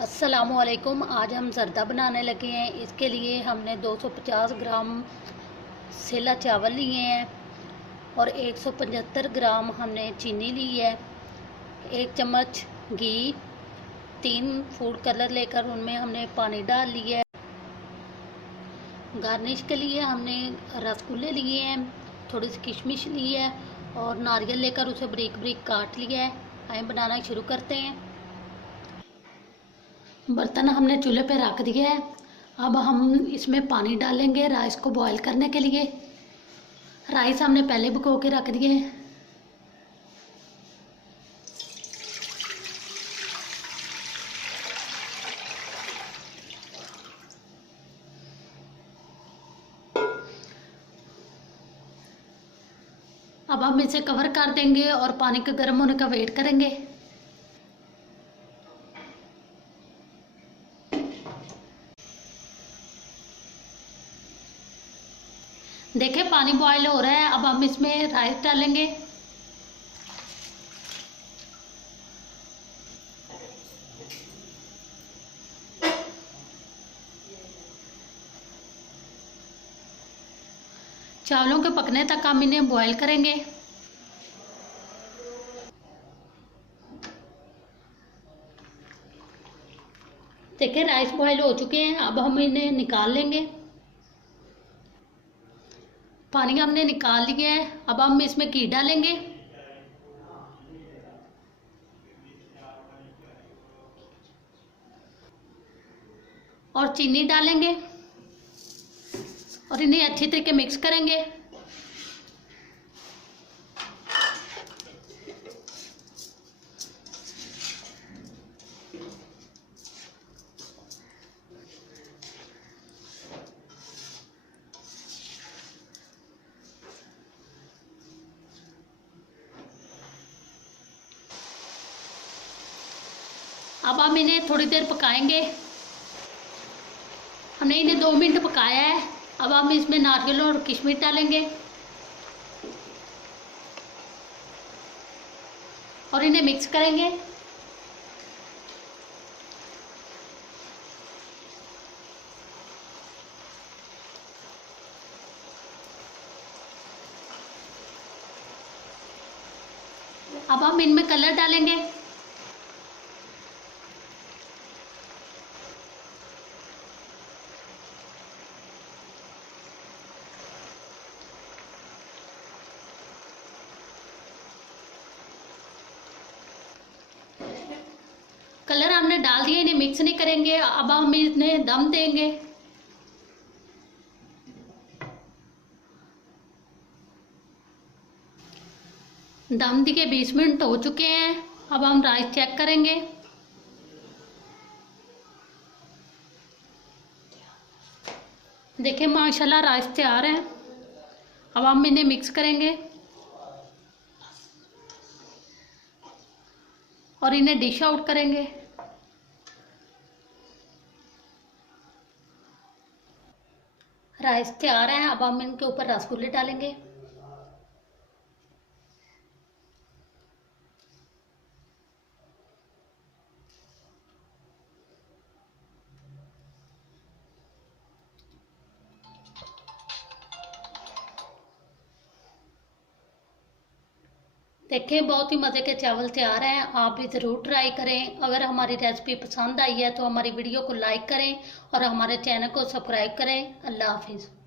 अस्सलामुअलैकुम। आज हम ज़र्दा बनाने लगे हैं। इसके लिए हमने 250 ग्राम सेला चावल लिए हैं और 175 ग्राम हमने चीनी ली है। 1 चम्मच घी, 3 फूड कलर लेकर उनमें हमने पानी डाल लिया है। गार्निश के लिए हमने रसगुल्ले लिए हैं, थोड़ी सी किशमिश ली है और नारियल लेकर उसे बारीक बारीक काट लिया है। आइए बनाना शुरू करते हैं। बर्तन हमने चूल्हे पे रख दिया है। अब हम इसमें पानी डालेंगे राइस को बॉईल करने के लिए। राइस हमने पहले भिगो के रख दिए हैं। अब हम इसे कवर कर देंगे और पानी के गर्म होने का वेट करेंगे। देखिए पानी बॉयल हो रहा है। अब हम इसमें राइस डालेंगे। चावलों के पकने तक हम इन्हें बॉयल करेंगे। देखिए राइस बॉयल हो चुके हैं। अब हम इन्हें निकाल लेंगे। पानी हमने निकाल लिया है। अब हम इसमें घी डालेंगे और चीनी डालेंगे और इन्हें अच्छी तरीके मिक्स करेंगे। अब हम इन्हें थोड़ी देर पकाएंगे। हमने इन्हें 2 मिनट पकाया है। अब हम इसमें नारियल और किशमिश डालेंगे और इन्हें मिक्स करेंगे। अब हम इनमें कलर डालेंगे। कलर हमने डाल दिए, इन्हें मिक्स नहीं करेंगे। अब हम इन्हें दम देंगे। दम दिए 20 मिनट हो चुके हैं। अब हम राइस चेक करेंगे। देखिए माशाल्लाह राइस तैयार है। अब हम इन्हें मिक्स करेंगे और इन्हें डिश आउट करेंगे। राइस तैयार है। अब हम इनके ऊपर रसगुल्ले डालेंगे। देखिए बहुत ही मज़े के चावल तैयार हैं। आप भी ज़रूर ट्राई करें। अगर हमारी रेसिपी पसंद आई है तो हमारी वीडियो को लाइक करें और हमारे चैनल को सब्सक्राइब करें। अल्लाह हाफिज़।